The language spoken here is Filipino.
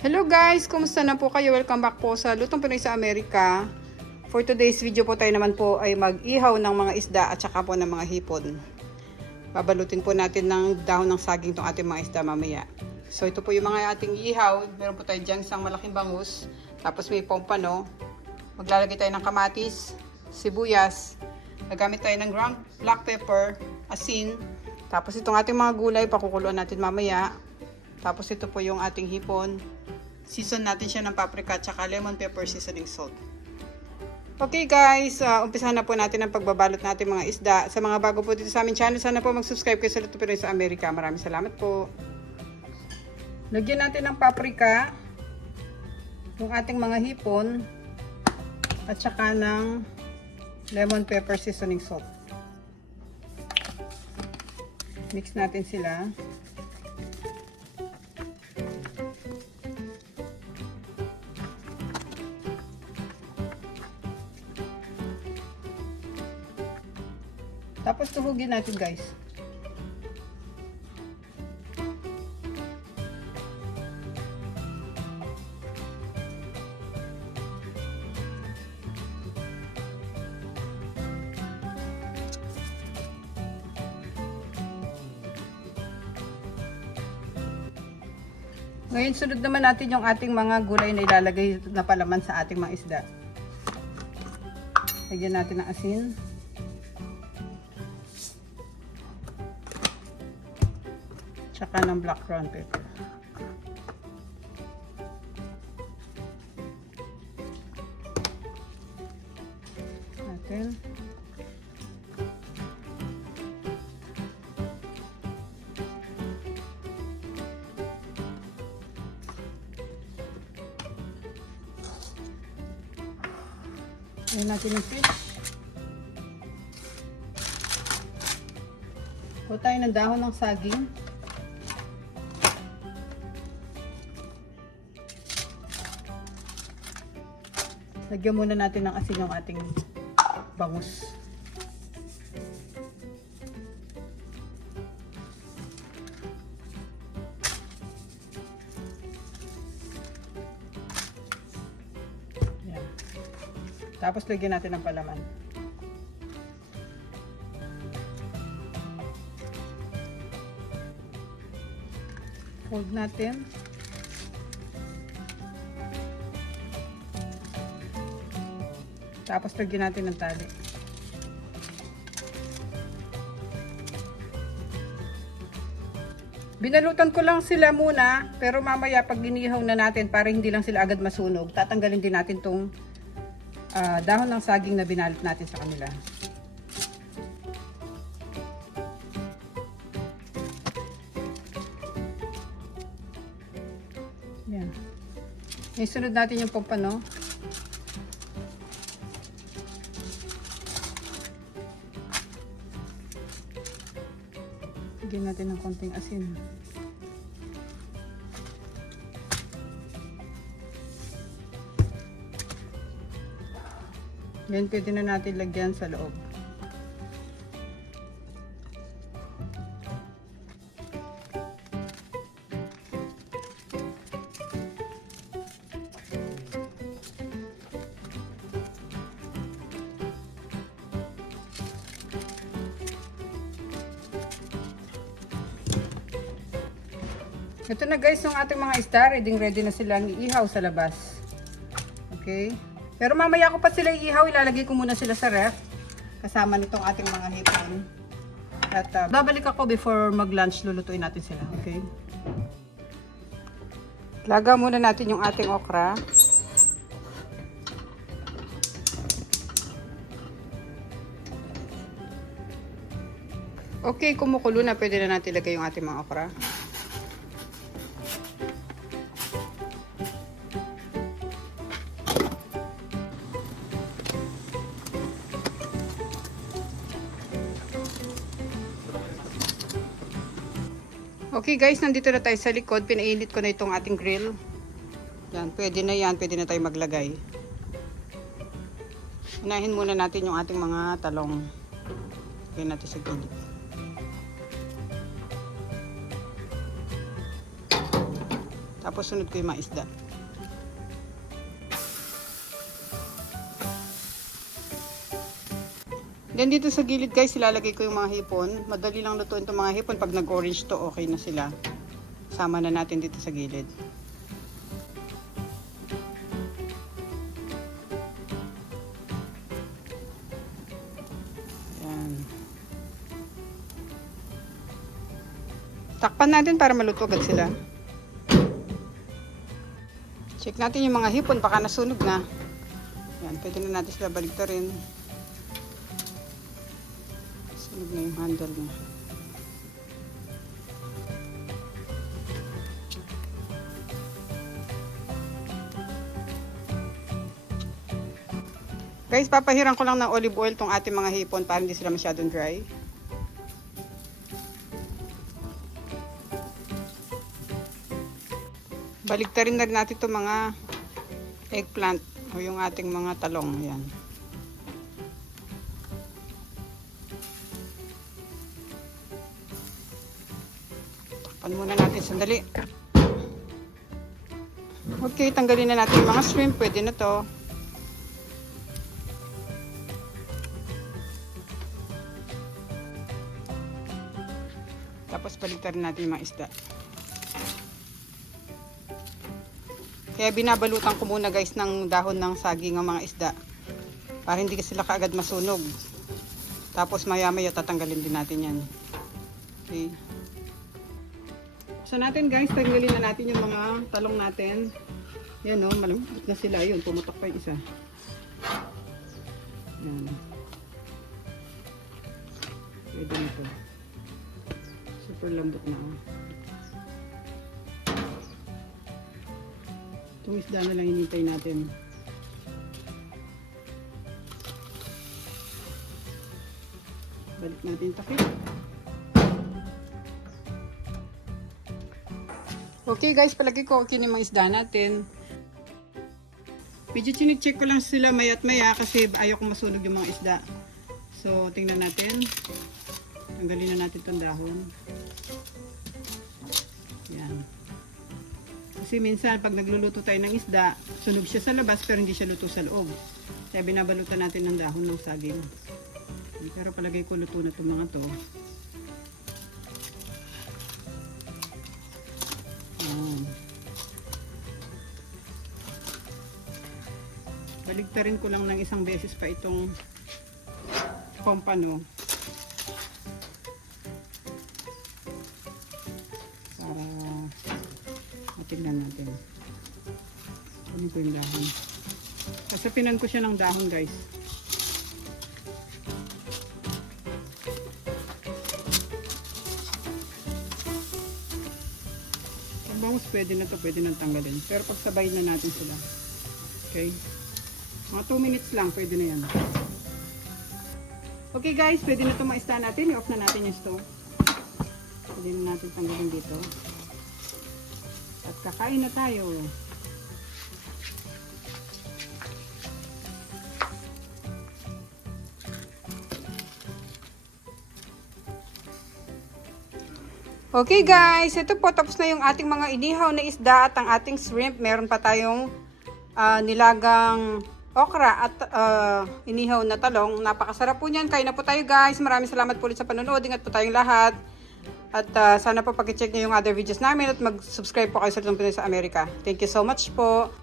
Hello guys! Kumusta na po kayo? Welcome back po sa Lutong Pinoy sa Amerika. For today's video po tayo naman po ay mag-ihaw ng mga isda at saka po ng mga hipon. Babalutin po natin ng dahon ng saging tong ating mga isda mamaya. So ito po yung mga ating ihaw. Meron po tayo dyan isang malaking bangus. Tapos may pompano. Maglalagay tayo ng kamatis, sibuyas. Nagamit tayo ng ground black pepper, asin. Tapos itong ating mga gulay, pakukuluan natin mamaya. Tapos ito po yung ating hipon. Season natin siya ng paprika at saka lemon pepper seasoning salt. Okay guys, umpisahan na po natin ang pagbabalot natin mga isda. Sa mga bago po dito sa aming channel, sana po mag-subscribe kayo sa Lutong Pinoy sa Amerika. Maraming salamat po. Lagyan natin ng paprika yung ating mga hipon at saka ng lemon pepper seasoning salt. Mix natin sila. Tapos tuhugin natin guys. Ngayon sunod naman natin yung ating mga gulay na ilalagay na palaman sa ating mga isda. Lagyan natin ng asin. Tsaka ng black ground pepper. Natin. Ayan natin yung fish. Kuha tayo ng dahon ng saging. Lagyan muna natin ng asin yung ating bangus. Yan. Tapos lagyan natin ng palaman. Fold natin. Tapos lagyan natin ng tali. Binalutan ko lang sila muna, pero mamaya pag ginihaw na natin para hindi lang sila agad masunog, tatanggalin din natin tong dahon ng saging na binalot natin sa kanila. Yan. Isunod natin yung pompano. Lagyan natin ng konting asin. Yan, pwede na natin lagyan sa loob. Ito na guys yung ating mga isda. Ready na silang iihaw sa labas. Okay. Pero mamaya ko pa sila iihaw. Ilalagay ko muna sila sa ref. Kasama nitong ating mga hipon. At babalik ako before mag-lunch. Lulutuin natin sila. Okay. Laga muna natin yung ating okra. Okay, kumukulo na. Pwede na natin ilagay yung ating mga okra. Okay guys, nandito na tayo sa likod. Pinainit ko na itong ating grill. Yan, pwede na tayo maglagay. Unahin muna natin yung ating mga talong. Lagyan natin sa gilid. Tapos sunod ko yung mga isda. Then dito sa gilid guys, ilalagay ko yung mga hipon. Madali lang lutuin itong mga hipon. Pag nag-orange to, okay na sila. Sama na natin dito sa gilid. Ayan. Takpan natin para maluto agad sila. Check natin yung mga hipon, baka nasunog na. Ayan, pwede na natin sila baligtarin. Sunog na yung handle niya. Guys, papahiran ko lang ng olive oil tong ating mga hipon para hindi sila masyadong dry. Baligtarin na rin natin itong mga eggplant o yung ating mga talong. Ayan. Takpan muna natin sandali. Okay, tanggalin na natin yung mga shrimp. Pwede na to. Tapos baligtarin natin yung mga isda. Kaya binabalutan ko muna guys ng dahon ng saging ang mga isda. Para hindi sila kaagad masunog. Tapos maya maya tatanggalin din natin yan. Okay. So natin guys, tanggalin na natin yung mga talong natin. Yan o, malambot na sila. Yun, pumutok pa yung isa. Yan. Pwede na ito. Super lambot na. Itong isda na lang hinintay natin. Balik natin takip. Okay guys, palagi ko okay yung mga isda natin. Medyo chinik-check ko lang sila mayat maya kasi ayaw kong masunog yung mga isda. So tingnan natin. Tanggalin na natin itong dahon. Yan. Kasi minsan pag nagluluto tayo ng isda, sunog siya sa labas pero hindi siya luto sa loob. Kaya binabalutan natin ng dahon ng saging. Pero palagay ko luto na itong mga to. Baligtarin ko lang ng isang beses pa itong pompano. Para matignan natin. Ano ko yung dahon. Kasapinan ko siya ng dahon guys. Ang bangus pwede na to, pwede nang tanggalin. Pero pagsabay na natin sila. Okay. Mga 2 minutes lang, pwede na yan. Okay guys, pwede na ito ma-ista natin. I-off na natin yung stove. Pwede na natin tanggalin dito. At kakain na tayo. Okay guys, ito po tapos na yung ating mga inihaw na isda at ang ating shrimp. Meron pa tayong nilagang okra at inihaw na talong. Napakasarap po niyan. Kain na po tayo guys. Maraming salamat po ulit sa panonood. Ingat po tayong lahat. At sana po pag-check niyo yung other videos namin at mag-subscribe po kayo sa Lutong Pinoy sa Amerika. Thank you so much po.